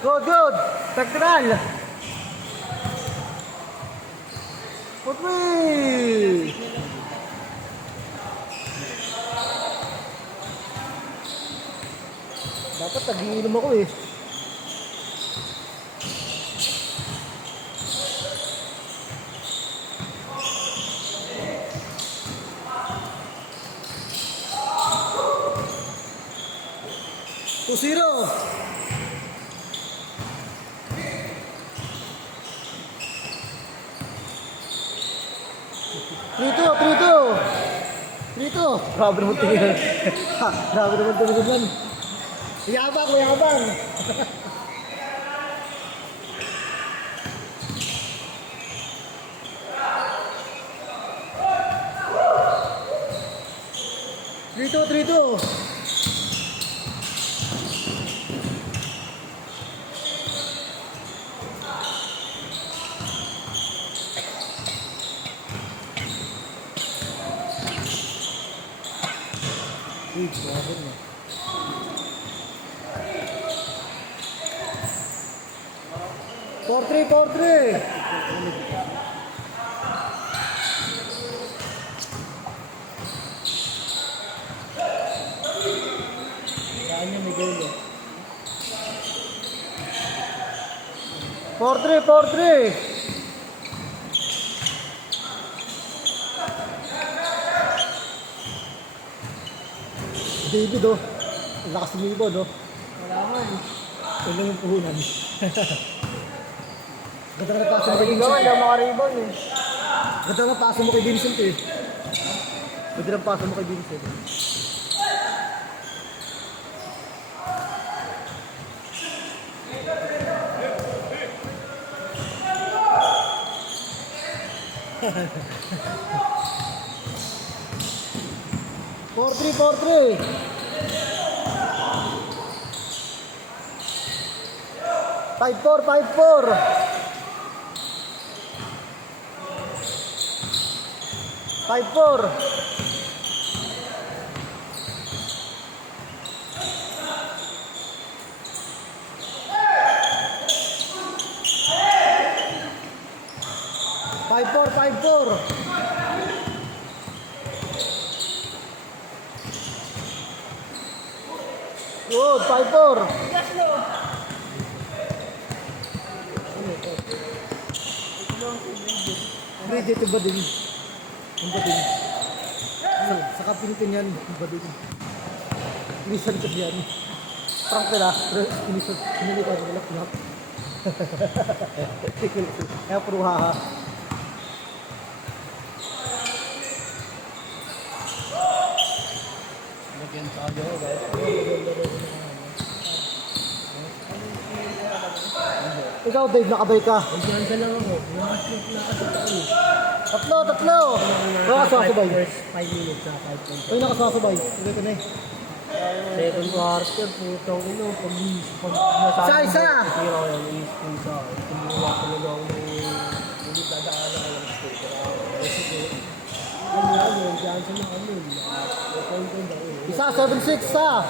Good, good. Spectral. Put me. Dapat nagiinom ako eh. Zero. 3-2. Grabe naman tingin. Grabe naman tingin yan. Yabang. Three two. Grabe na. 4-3. Saan niya may goal eh? 4-3. David oh, ang lakas lumibod oh. Wala man. Ito yung puhunan. Ganda na paso mo kay Ikaw, Vincent. daw makaribon eh. Ganda na paso mo kay Vincent eh. Ganda na paso mo kay Vincent. Four three. 5-4. 5-4. Good, 5-4. Ready to bading. Ang bading. Sa kapinitin yan, ang bading. Pinisan ko yan. Prank ka na, pero pinisan. Pinili ko ang lap. Kaya puro haha. Lagyan tayo guys. Ikaw Dave, nakabay ka. Diyan ka lang ako. Nakaslit na kasi tayo. Tatlo. Nakasasabay. First 5 minutes na 5 Ay, nakasasabay. Hindi ko na eh. Second quarter, putang ino. Pag Isa. Tira ko yan, isa. Tumuwa ko lang ako ng hindi dadaan ako ng state. Kasi ko, yun lang yun, dyan sa mga ano. Isa, 7-6 sa.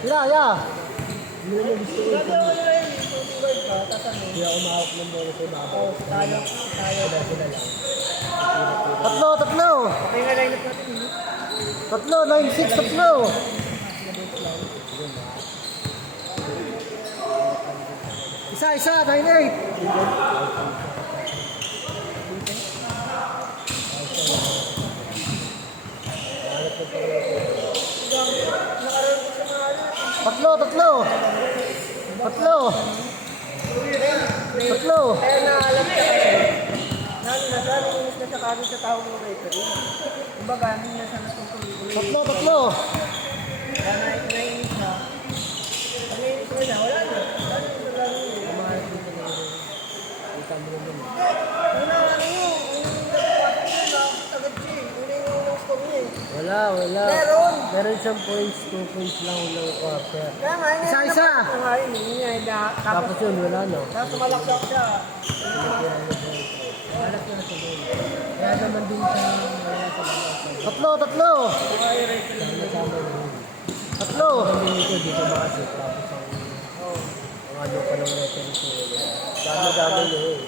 Ya. Hindi ako mahawak ng bola sa ibabaw. Tayo lang. Tatlo. Okay nga line up natin. 9-6. Isa, 9-8. Tatlo. Kaya naalam ka kasi, nasa sa kagod sa tao mo referee. Kumbaga, nasa natutuloy. Tatlo. Kaya naiinis na. Pag naiinis mo na, wala na. Wala na yung nagagawin. Kumahalit dito na yun. Ika mo naman. Una, ano yun? Agad siya eh. Una yung score niya eh. Wala. Meron siyang points, 2 points lang ulang quarter. Kaya nga, Isa. Tapos yun, wala no. Tapos malaksak siya. Malak na sa goal. Kaya naman din siya sa mga. Tatlo, tatlo. Ay, record lang na. Tatlo. Dito, dito makasip. Tapos ang ano pa ng record ko. Dami-dami nyo eh.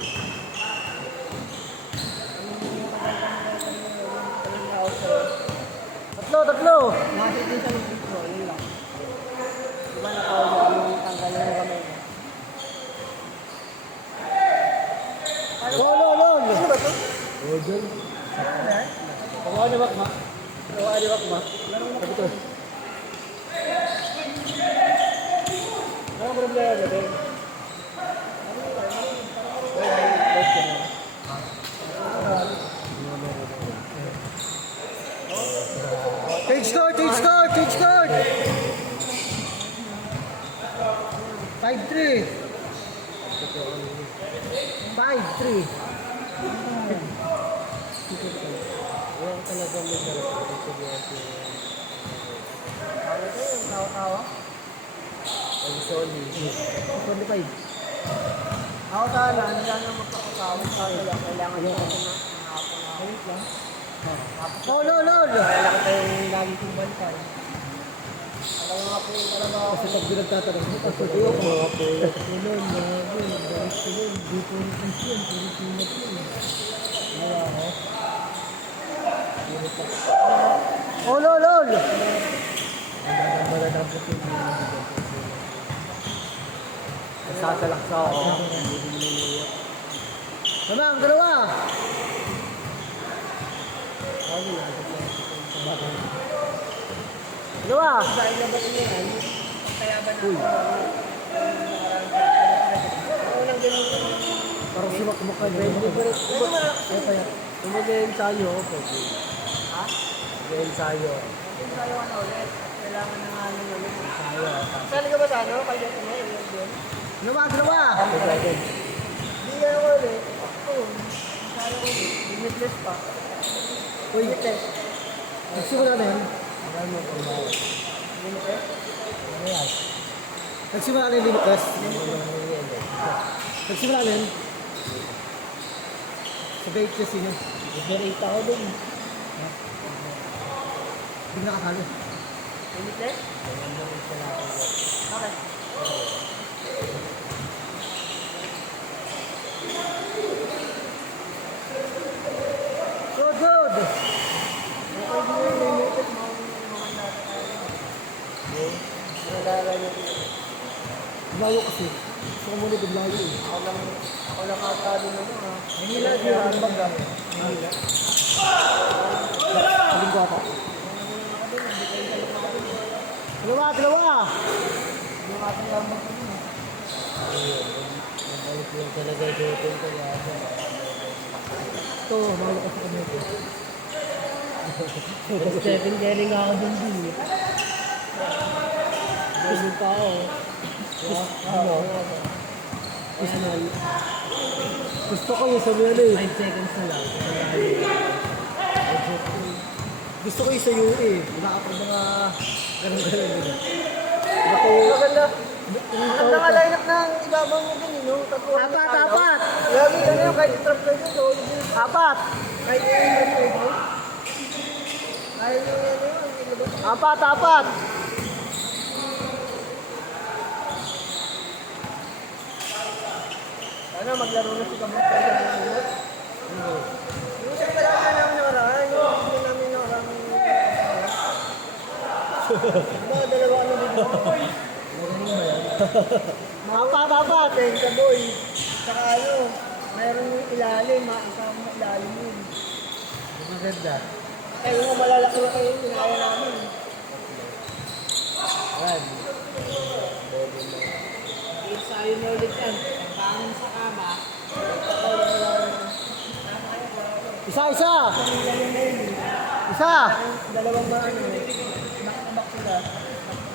Tatlo, tatlo. Nakasip din sa lupit ko, yun lang. Diba nakawala yung tanggal ng kamay mo? Lol, lol, lol. Ano ba ito? Oh, dyan. Ano yan? Pagawa ni Wakma. Pagawa ni Wakma. Sabi to. Anong problema ba din? Change card, change card, change card. 5-3. 5-3. Yan talaga may sarap ito ano ito yung tawa-tawa? Ang solid. 25. Ako sana, hindi lang naman magpapatawag tayo. Kailangan nyo kasi na wait lang. Oh, lol, lol. Kailangan tayong lagi kong balikan. Alam nga po yung talaga ako. Kasi pag pinagtatanong mo, kasi di ako mga po. Tulon, tulon, dahil tulon, di po rin consyon, puro sinat yun. Wala ako. Oh, lol, lol. Ang malalabot yung nasasalaksa ako. Tama, ang dalawa. Dalawa. Sa ilabas niya yan, kaya ba na unang ganun Parang sumak mukha niya. kaya mag-ensayo ako pwede. Ha? Mag-ensayo. Ensayo ka na ulit. Kailangan na nga nung ulit. Ensayo. Sali ka ba sa ano? Kaya ito na yun. Dalawa, dalawa. Hindi ka ako ulit. Oo. Ensayo ko ulit. Limitless pa. Uy, Limitless. nagsimula na yan. Alam mo kung ba? Limitless? Ayan. Nagsimula na yung limitless. Nagsimula na yan. Sa bait kasi yun. Liberate ako dun. Hindi nakasali. Limitless? Bakit? Good, good. Okay din yung limitless. Nalala niyo. Layo kasi. Gusto ko muna din layo eh. Ako lang ata din ano ha. Manila, di ako ng bangga. Manila. Aling ko ako. Dalawa, dalawa. Yung ating lamang ko din. Nabalik yung talaga dito yung kaya. Ito, mahalo ko sa kanya ito. Stephen Curry nga ako dun din. Ganun pa ako. Ano? Personal. Gusto ko yung sa mga eh. 5 seconds na lang. Gusto ko yung sa UE. Nakapag mga ganun-ganun. Ako, Maganda. Maganda nga line-up ng ibabang mo din, no? apat, apat. Lagi ano yung kahit trap na dun, so, Apat. kahit yung ano yun, kahit yung ano yun, ilabas. Apat, apat. Ano, maglaro na si Kamot tayo sa mga ano? Yung sa kalasa namin nakaraan, yung hindi namin nakaraan. Diba, dalawa ano dito? Magaling ba yan? Apat, apat. Tenka boy. Saka ano, mayroon yung ilalim, makasama mo ilalim yun. Maganda. Eh, yung malalaki na kayo, pinaya namin. Ayan. Ensayo na ulit yan. Pangin sa kama. Isa, isa. Isa. Dalawang mga ano, back-to-back sila.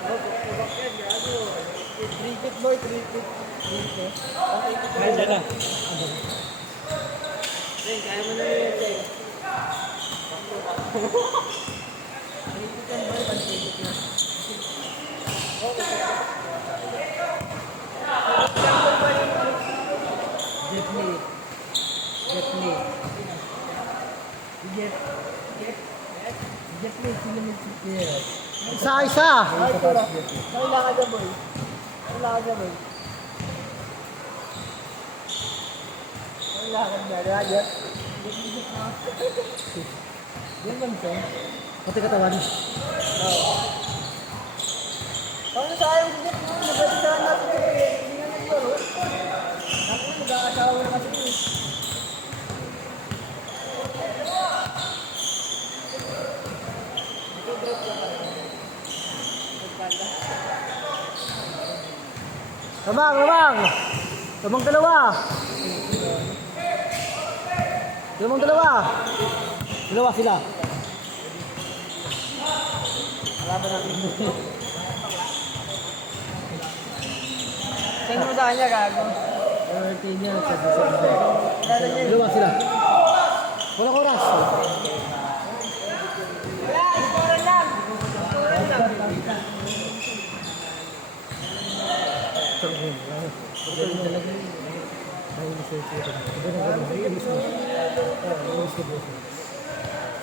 Back-to-back yan, gago. 3-pit boy, 3-pit. Ay, dyan na. Then, kaya mo na yun, Then. 3-pit yan boy, 1-3-pit na. Jet Li. Jet Li. Jet. Jeff Lee, sino mag-sipir? Isa. Ay, ito na. Nakila ka dyan, boy. Nakila ka dyan, boy. Nakila ka dyan, di ba, Jeff? Yan lang ito. Pati katawan. Oo. Paano sayang si Jeff, no? Nagkatisahan natin ito, eh. Hindi nga naglaro. Ako, nagkakasawa na kasi, eh. Lamang. Lamang dalawa. Dalawa sila. Laban natin. Send mo sa kanya, gago. Niya, Dalawa sila. Walang oras. wala, scorer lang. Scorer lang.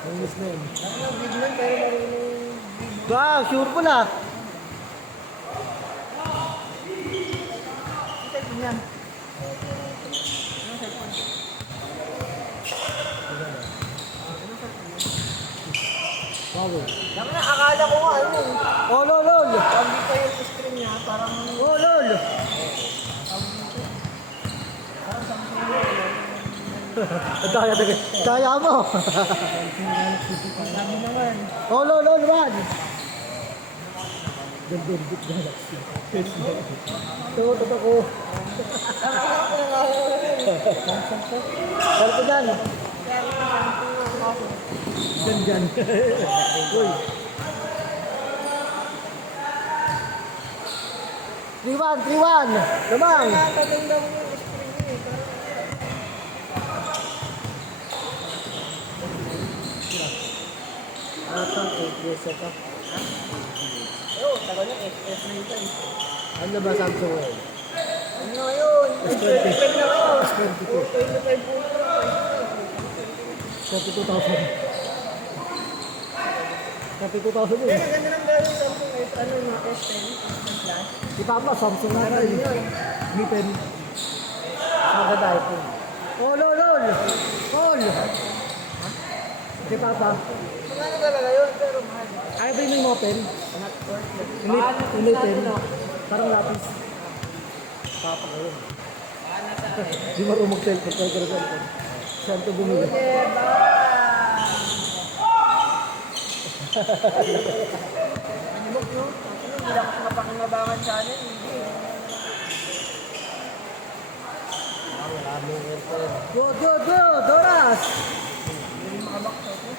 Nainis na yun. Ang big man, pero marunong Wow, sure pala. set niyan. Wow. Lang na, akala ko nga, ano, Oh, lol. pag dito yung screen niya, parang, Oh, lol. Daya mo. sabi naman, Oh, lol, man. Ganda bit galaxy. Totoo ko. Kalpo dyan. Dyan. Uy. 3-1. Lamang. tatanda mo yung screen niya, eh, parang, tagal na, SS na ito, eh. Ano ba Samsung ngayon? Ano na yun? S20. 25 na kayo. S22. 25 po na. 32,000. 32,000 Pero yun. ganda ng gano'n Samsung S, ano yung S10, S10 Plus. Si Papa, Samsung na rin. Mi 10. Maganda ito. Oh, lol. Si Papa. Magkano talaga yun? Pero mahal. Ayaw ba yung mga pen? Not worth it. Hindi pen. Parang lapis. Papa ko yun. Di marunong mag-cellphone. Kaya ka cellphone. Saan ito bumili? Animok, no? Ano, hindi lang ako mapakinabangan sa anin. Hindi. Good. Doras! Hindi makabak sa ito.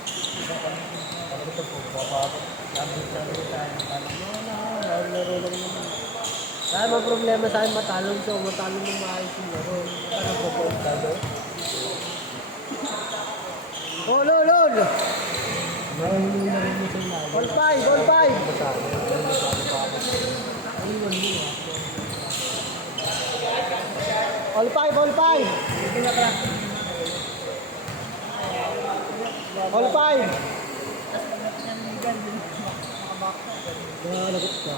Kaya may problema sa akin matalon siya. Matalon ng maayos yung laro. Ano po po ang talo? Oh, lol! All five! All five! All five! Lagot ka.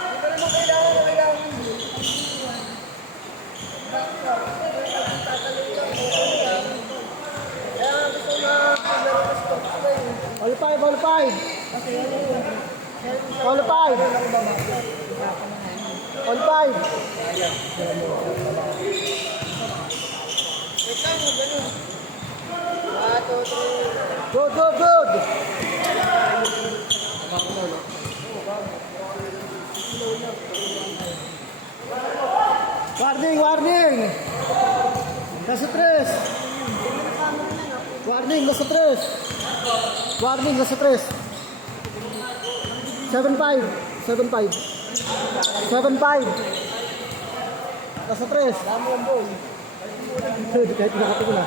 Hindi ko naman kailangan hindi. Kaya nga gusto na maglaro ng stocks na yun. All five! Kasi ano yun. All five! All five! Wait lang, ganun. 1, 2, 3. Good! Warning! Nasa tres! Warning, nasa tres! 7-5! Nasa tres! Dami ang boy. Kahit nakatingin na.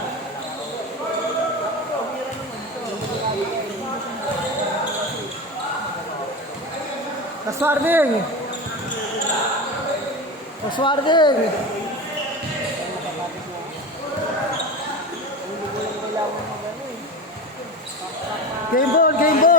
Kaswarning! Game ball, game ball!